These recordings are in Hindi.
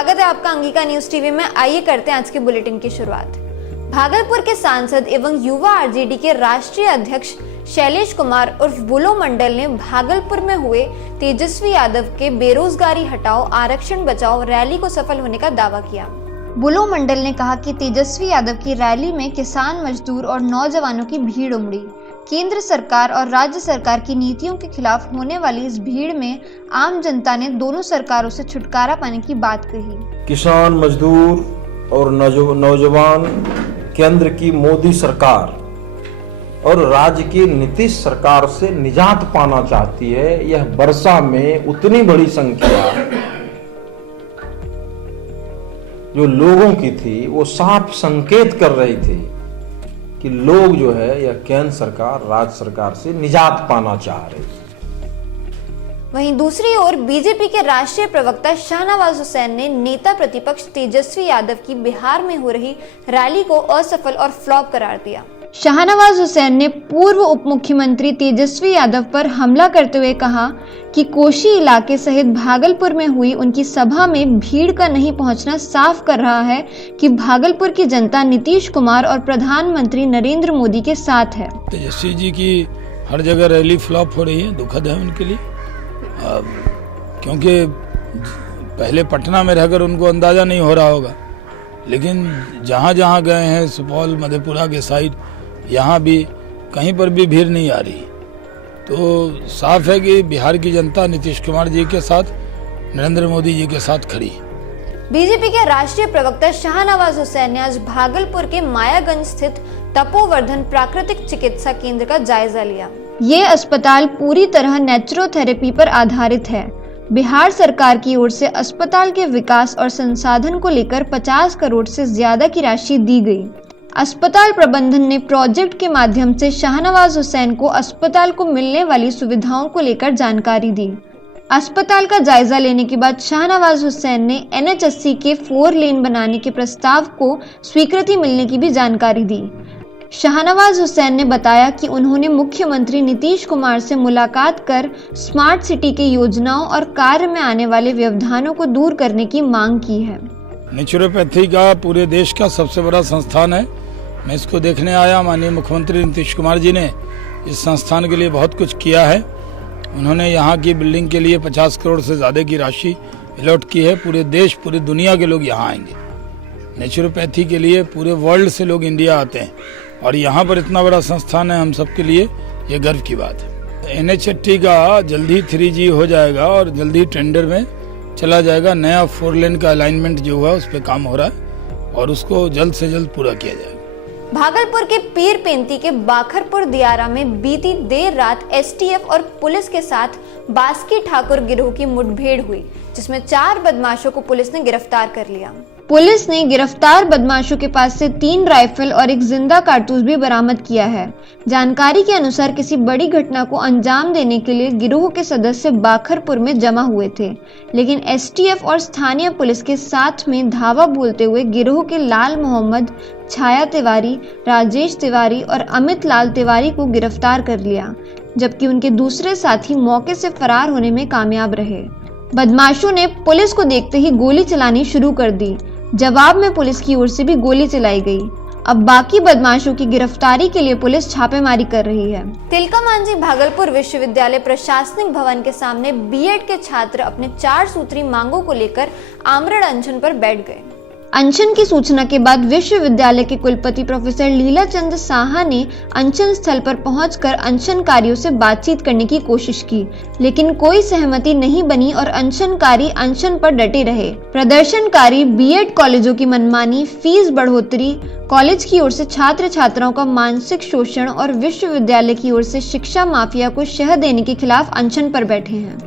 स्वागत है आपका अंगिका न्यूज टीवी में। आइए करते हैं आज के बुलेटिन की शुरुआत। भागलपुर के सांसद एवं युवा आरजेडी के राष्ट्रीय अध्यक्ष शैलेश कुमार उर्फ बुलो मंडल ने भागलपुर में हुए तेजस्वी यादव के बेरोजगारी हटाओ आरक्षण बचाओ रैली को सफल होने का दावा किया। बुलो मंडल ने कहा कि तेजस्वी यादव की रैली में किसान, मजदूर और नौजवानों की भीड़ उमड़ी। केंद्र सरकार और राज्य सरकार की नीतियों के खिलाफ होने वाली इस भीड़ में आम जनता ने दोनों सरकारों से छुटकारा पाने की बात कही। किसान, मजदूर और नौजवान केंद्र की मोदी सरकार और राज्य की नीतीश सरकार से निजात पाना चाहती है। यह वर्षा में उतनी बड़ी संख्या जो लोगों की थी वो साफ संकेत कर रही थी कि लोग जो है यह केंद्र सरकार, राज्य सरकार से निजात पाना चाह रहे हैं। वहीं दूसरी ओर बीजेपी के राष्ट्रीय प्रवक्ता शाहनवाज हुसैन ने नेता प्रतिपक्ष तेजस्वी यादव की बिहार में हो रही रैली को असफल और फ्लॉप करार दिया। शाहनवाज हुसैन ने पूर्व उप मुख्यमंत्री तेजस्वी यादव पर हमला करते हुए कहा कि कोशी इलाके सहित भागलपुर में हुई उनकी सभा में भीड़ का नहीं पहुंचना साफ कर रहा है कि भागलपुर की जनता नीतीश कुमार और प्रधानमंत्री नरेंद्र मोदी के साथ है। तेजस्वी जी की हर जगह रैली फ्लॉप हो रही है, दुखद है उनके लिए, क्योंकि पहले पटना में रहकर उनको अंदाजा नहीं हो रहा होगा, लेकिन जहाँ जहाँ गए हैं सुपौल, मधेपुरा के साइड, यहाँ भी कहीं पर भी भीड़ नहीं आ रही। तो साफ है कि बिहार की जनता नीतीश कुमार जी के साथ, नरेंद्र मोदी जी के साथ खड़ी। बीजेपी के राष्ट्रीय प्रवक्ता शाहनवाज हुसैन ने आज भागलपुर के मायागंज स्थित तपोवर्धन प्राकृतिक चिकित्सा केंद्र का जायजा लिया। ये अस्पताल पूरी तरह नेचुरोथेरेपी पर आधारित है। बिहार सरकार की ओर से अस्पताल के विकास और संसाधन को लेकर 50 करोड़ से ज्यादा की राशि दी गई। अस्पताल प्रबंधन ने प्रोजेक्ट के माध्यम से शाहनवाज हुसैन को अस्पताल को मिलने वाली सुविधाओं को लेकर जानकारी दी। अस्पताल का जायजा लेने के बाद शाहनवाज हुसैन ने NH80 के 4 लेन बनाने के प्रस्ताव को स्वीकृति मिलने की भी जानकारी दी। शाहनवाज हुसैन ने बताया कि उन्होंने मुख्यमंत्री नीतीश कुमार से मुलाकात कर स्मार्ट सिटी के योजनाओं और कार्य में आने वाले व्यवधानों को दूर करने की मांग की है। नेचुरोपैथी का पूरे देश का सबसे बड़ा संस्थान है। मैं इसको देखने आया। माननीय मुख्यमंत्री नीतीश कुमार जी ने इस संस्थान के लिए बहुत कुछ किया है। उन्होंने यहाँ की बिल्डिंग के लिए 50 करोड़ से ज़्यादा की राशि अलॉट की है। पूरे देश, पूरी दुनिया के लोग यहाँ आएंगे। नेचुरोपैथी के लिए पूरे वर्ल्ड से लोग इंडिया आते हैं और यहाँ पर इतना बड़ा संस्थान है, हम सबके लिए ये गर्व की बात है। NH80 का जल्दी 3G हो जाएगा और जल्दी टेंडर में चला जाएगा। नया 4 लेन का अलाइनमेंट जो हुआ उस पर काम हो रहा है और उसको जल्द से जल्द पूरा किया जाएगा। भागलपुर के पीरपेंती के बाखरपुर दियारा में बीती देर रात STF और पुलिस के साथ बास्की ठाकुर गिरोह की मुठभेड़ हुई, जिसमें 4 बदमाशों को पुलिस ने गिरफ्तार कर लिया। पुलिस ने गिरफ्तार बदमाशों के पास से 3 राइफल और एक जिंदा कारतूस भी बरामद किया है। जानकारी के अनुसार किसी बड़ी घटना को अंजाम देने के लिए गिरोह के सदस्य बाखरपुर में जमा हुए थे, लेकिन STF और स्थानीय पुलिस के साथ में धावा बोलते हुए गिरोह के लाल मोहम्मद, छाया तिवारी, राजेश तिवारी और अमित लाल तिवारी को गिरफ्तार कर लिया, जबकि उनके दूसरे साथी मौके से फरार होने में कामयाब रहे। बदमाशों ने पुलिस को देखते ही गोली चलानी शुरू कर दी। जवाब में पुलिस की ओर से भी गोली चलाई गई। अब बाकी बदमाशों की गिरफ्तारी के लिए पुलिस छापेमारी कर रही है। तिलका मांझी भागलपुर विश्वविद्यालय प्रशासनिक भवन के सामने B.Ed के छात्र अपने 4 सूत्री मांगों को लेकर आमरण अनशन पर बैठ गए। अनशन की सूचना के बाद विश्वविद्यालय के कुलपति प्रोफेसर लीला चंद साहा ने अनशन स्थल पर पहुंचकर अनशनकारियों से बातचीत करने की कोशिश की, लेकिन कोई सहमति नहीं बनी और अनशनकारी अनशन पर डटे रहे। प्रदर्शनकारी B.Ed कॉलेजों की मनमानी, फीस बढ़ोतरी, कॉलेज की ओर से छात्र छात्राओं का मानसिक शोषण और विश्वविद्यालय की ओर से शिक्षा माफिया को शह देने के खिलाफ अनशन पर बैठे हैं।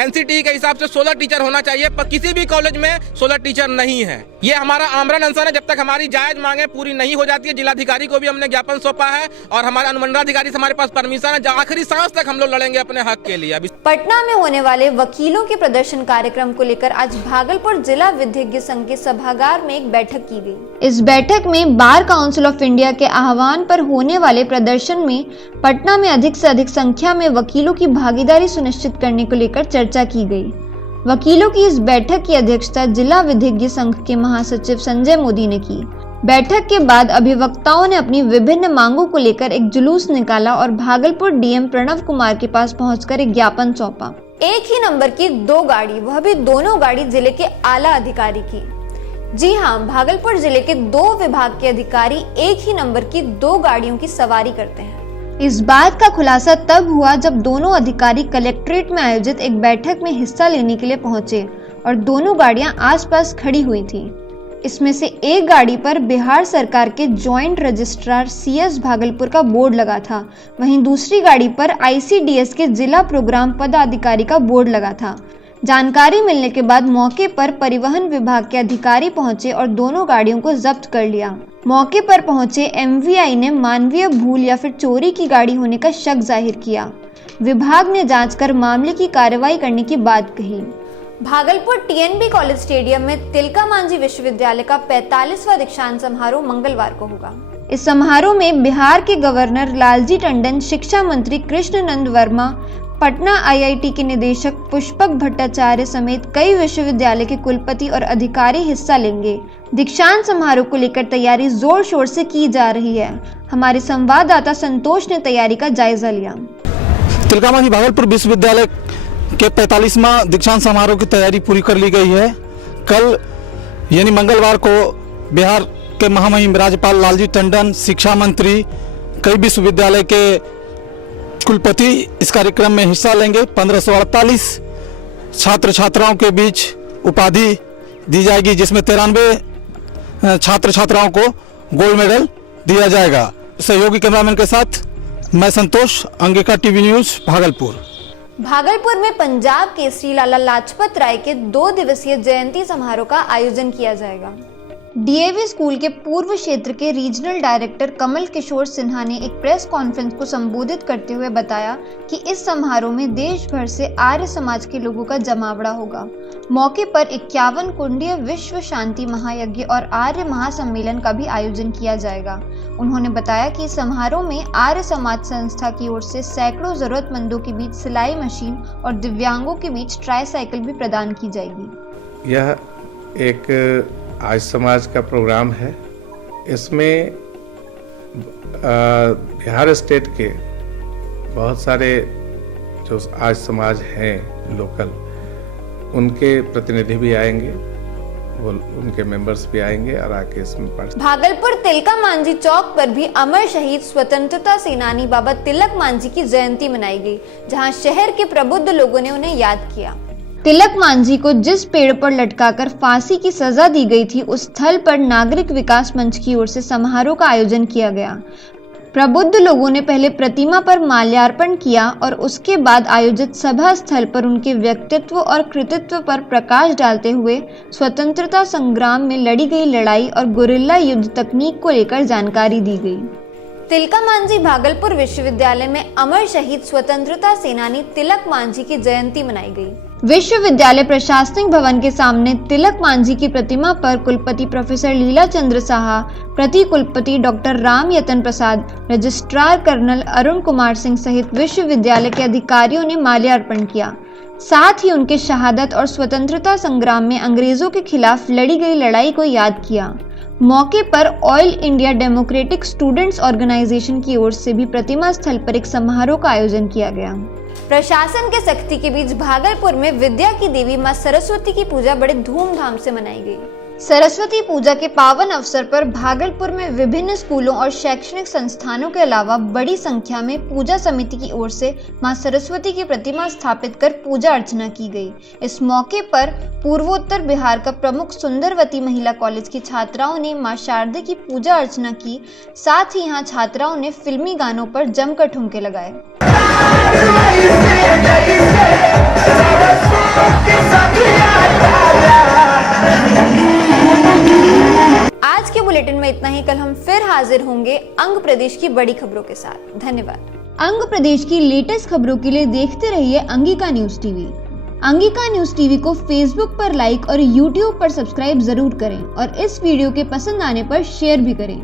NCT के हिसाब से 16 टीचर होना चाहिए, पर किसी भी कॉलेज में 16 टीचर नहीं है। ये हमारा आमरण अनशन है। जब तक हमारी जायज मांगे पूरी नहीं हो जाती है, जिलाधिकारी को भी हमने ज्ञापन सौंपा है और हमारे अनुमंडलाधिकारी से हमारे पास परमिशन है। आखिरी सांस तक हम लोग लड़ेंगे अपने हक के लिए। पटना में होने वाले वकीलों के प्रदर्शन कार्यक्रम को लेकर आज भागलपुर जिला विधिज्ञ संघ के सभागार में एक बैठक की गई। इस बैठक में बार काउंसिल ऑफ इंडिया के आह्वान पर होने वाले प्रदर्शन में पटना में अधिक से अधिक संख्या में वकीलों की भागीदारी सुनिश्चित करने को लेकर चर्चा की गई। वकीलों की इस बैठक की अध्यक्षता जिला विधिज्ञ संघ के महासचिव संजय मोदी ने की। बैठक के बाद अभिवक्ताओं ने अपनी विभिन्न मांगों को लेकर एक जुलूस निकाला और भागलपुर डीएम प्रणव कुमार के पास पहुंचकर एक ज्ञापन सौंपा। एक ही नंबर की 2 गाड़ी, वह भी दोनों गाड़ी जिले के आला अधिकारी की। जी हाँ, भागलपुर जिले के 2 विभाग के अधिकारी एक ही नंबर की 2 गाड़ियों की सवारी करते हैं। इस बात का खुलासा तब हुआ जब दोनों अधिकारी कलेक्ट्रेट में आयोजित एक बैठक में हिस्सा लेने के लिए पहुंचे और दोनों गाड़ियां आसपास खड़ी हुई थी। इसमें से एक गाड़ी पर बिहार सरकार के जॉइंट रजिस्ट्रार सीएस भागलपुर का बोर्ड लगा था, वहीं दूसरी गाड़ी पर आईसीडीएस के जिला प्रोग्राम पदाधिकारी का बोर्ड लगा था। जानकारी मिलने के बाद मौके पर परिवहन विभाग के अधिकारी पहुंचे और दोनों गाड़ियों को जब्त कर लिया। मौके पर पहुंचे एमवीआई ने मानवीय भूल या फिर चोरी की गाड़ी होने का शक जाहिर किया। विभाग ने जांच कर मामले की कार्रवाई करने की बात कही। भागलपुर टीएनबी कॉलेज स्टेडियम में तिलका मांझी विश्वविद्यालय का 45वां दीक्षांत समारोह मंगलवार को होगा। इस समारोह में बिहार के गवर्नर लालजी टंडन, शिक्षा मंत्री कृष्णनंद वर्मा, पटना आईआईटी के निदेशक पुष्पक भट्टाचार्य समेत कई विश्वविद्यालय के कुलपति और अधिकारी हिस्सा लेंगे। दीक्षांत समारोह को लेकर तैयारी जोर शोर से की जा रही है। हमारे संवाददाता संतोष ने तैयारी का जायजा लिया। तिलका मांझी भागलपुर विश्वविद्यालय के 45वां दीक्षांत समारोह की तैयारी पूरी कर ली गई है। कल यानी मंगलवार को बिहार के महामहिम राज्यपाल लालजी टंडन, शिक्षा मंत्री, कई विश्वविद्यालय के कुलपति इस कार्यक्रम में हिस्सा लेंगे। 1548 छात्र छात्राओं के बीच उपाधि दी जाएगी, जिसमें 93 छात्र छात्राओं को गोल्ड मेडल दिया जाएगा। सहयोगी कैमरामैन के साथ मैं संतोष, अंगिका टीवी न्यूज, भागलपुर। भागलपुर में पंजाब केसरी लाला लाजपत राय के 2 दिवसीय जयंती समारोह का आयोजन किया जाएगा। डीएवी स्कूल के पूर्व क्षेत्र के रीजनल डायरेक्टर कमल किशोर सिन्हा ने एक प्रेस कॉन्फ्रेंस को संबोधित करते हुए बताया कि इस समारोह में देश भर से आर्य समाज के लोगों का जमावड़ा होगा। मौके पर 51 कुंडीय विश्व शांति महायज्ञ और आर्य महासम्मेलन का भी आयोजन किया जाएगा। उन्होंने बताया कि समारोह में आर्य समाज संस्था की ओर से सैकड़ों जरूरतमंदों के बीच सिलाई मशीन और दिव्यांगों के बीच ट्राईसाइकिल भी प्रदान की जाएगी। यह एक आज समाज का प्रोग्राम है। इसमें बिहार स्टेट के बहुत सारे जो आज समाज हैं लोकल, उनके प्रतिनिधि भी आएंगे, वो उनके मेंबर्स भी आएंगे और आके इसमें पार्टिसिपेट। भागलपुर तिलका मांझी चौक पर भी अमर शहीद स्वतंत्रता सेनानी बाबा तिलक मांझी की जयंती मनाई गई, जहां शहर के प्रबुद्ध लोगों ने उन्हें याद किया। तिलक मांझी को जिस पेड़ पर लटकाकर फांसी की सजा दी गई थी, उस स्थल पर नागरिक विकास मंच की ओर से समारोह का आयोजन किया गया। प्रबुद्ध लोगों ने पहले प्रतिमा पर माल्यार्पण किया और उसके बाद आयोजित सभा स्थल पर उनके व्यक्तित्व और कृतित्व पर प्रकाश डालते हुए स्वतंत्रता संग्राम में लड़ी गई लड़ाई और गुरिल्ला युद्ध तकनीक को लेकर जानकारी दी गई। तिलका मांझी भागलपुर विश्वविद्यालय में अमर शहीद स्वतंत्रता सेनानी तिलक मांझी की जयंती मनाई गई। विश्वविद्यालय प्रशासनिक भवन के सामने तिलक मांझी की प्रतिमा पर कुलपति प्रोफेसर लीला चंद्र साहा, प्रति कुलपति डॉक्टर राम यतन प्रसाद, रजिस्ट्रार कर्नल अरुण कुमार सिंह सहित विश्वविद्यालय के अधिकारियों ने माल्यार्पण किया। साथ ही उनके शहादत और स्वतंत्रता संग्राम में अंग्रेजों के खिलाफ लड़ी गई लड़ाई को याद किया। मौके पर All India Democratic Students Organisation की ओर से भी प्रतिमा स्थल पर एक समारोह का आयोजन किया गया। प्रशासन के सख्ती के बीच भागलपुर में विद्या की देवी मां सरस्वती की पूजा बड़े धूमधाम से मनाई गई। सरस्वती पूजा के पावन अवसर पर भागलपुर में विभिन्न स्कूलों और शैक्षणिक संस्थानों के अलावा बड़ी संख्या में पूजा समिति की ओर से मां सरस्वती की प्रतिमा स्थापित कर पूजा अर्चना की गई। इस मौके पर पूर्वोत्तर बिहार का प्रमुख सुंदरवती महिला कॉलेज की छात्राओं ने मां शारदे की पूजा अर्चना की। साथ ही यहाँ छात्राओं ने फिल्मी गानों पर जमकर ठुमके लगाए। आज के बुलेटिन में इतना ही। कल हम फिर हाजिर होंगे अंग प्रदेश की बड़ी खबरों के साथ। धन्यवाद। अंग प्रदेश की लेटेस्ट खबरों के लिए देखते रहिए Angika news TV. Angika news TV को फेसबुक पर लाइक और यूट्यूब पर सब्सक्राइब जरूर करें और इस वीडियो के पसंद आने पर शेयर भी करें।